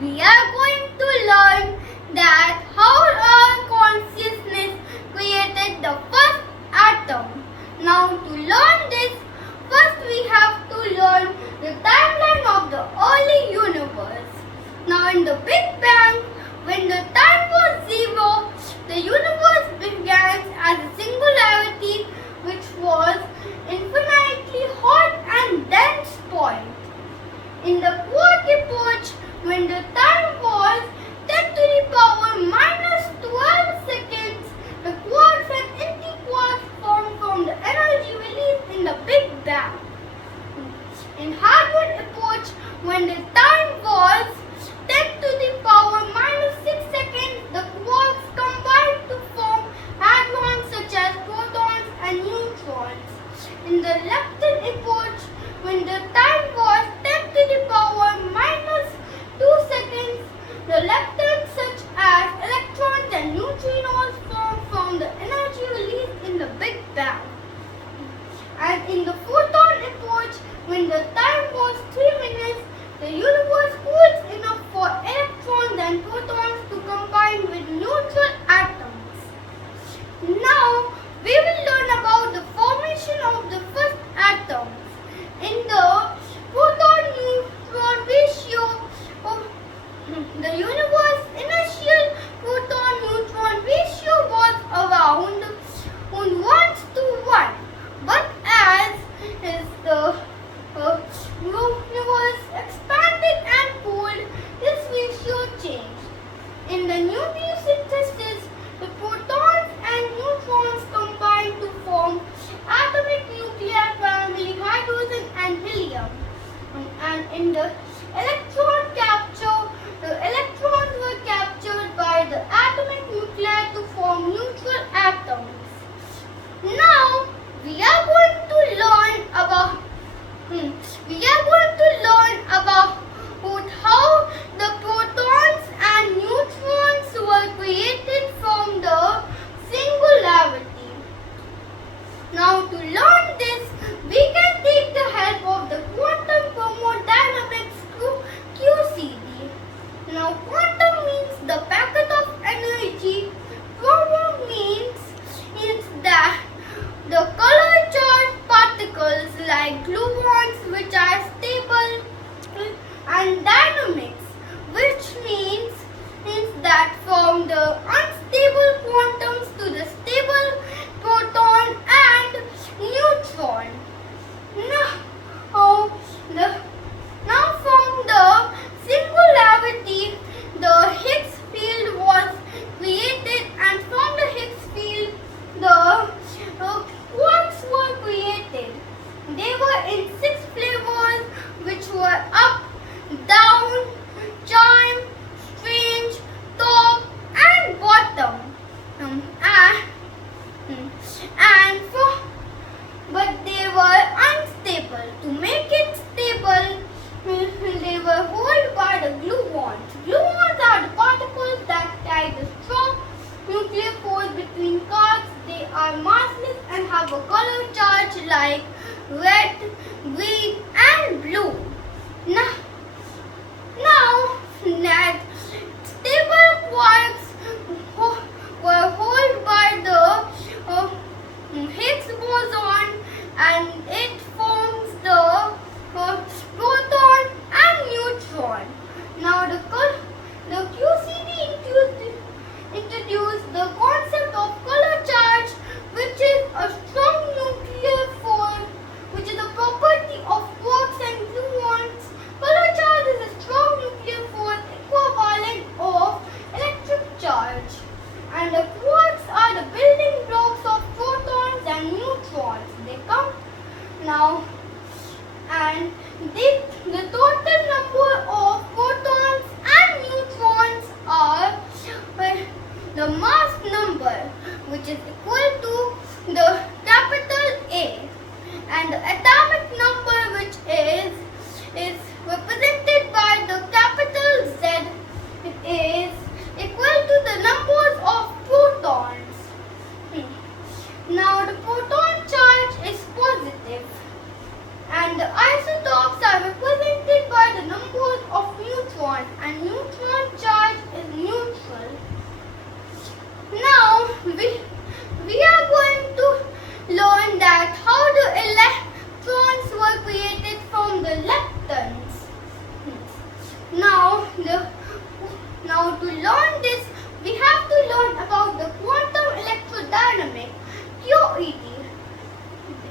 we are going to learn that how our consciousness created the first atom. Now to learn this, first we have to learn the timeline of the early universe. Now in the Big Bang, when the time was zero, the universe began as a singularity which was infinitely hot and dense point. In the quark epoch, when the time was 10 to the power minus 12 seconds, the quarks and antiquarks formed from the energy released in the Big Bang. In Harvard epoch, when the time was 10 to the power minus 6 seconds, the quarks combined to form hadrons such as protons and neutrons. In the Lepton epoch, when the time was 10 to the power minus 2 seconds, the leptons such as electrons and neutrinos formed from the energy released in the Big Bang. And in the photon epoch, when the time was 3 minutes, the universe cools enough for electrons and protons to combine with neutral atoms. Now, we will learn about the formation of the first atoms. In the proton-neutron ratio of the universe, initial proton-neutron ratio was around 1:1. But as the universe expanded and cooled, this ratio changed. In the nucleosynthesis, the protons and neutrons combined to form atomic nuclei, primarily hydrogen and helium. And in the electron capture, the electrons were captured by the atomic nuclei to form neutral atoms. Now we are going to learn about how the protons and neutrons were created from the singularity. Now to learn this, we can take the help of the quantum chromodynamics QCD. Now quantum means the packet of energy. Chromo means that the color charge now to learn this, we have to learn about the quantum electrodynamics (QED).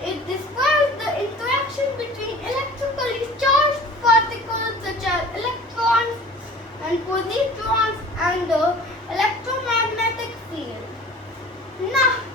It describes the interaction between electrically charged particles such as electrons and positrons and the electromagnetic field. Now,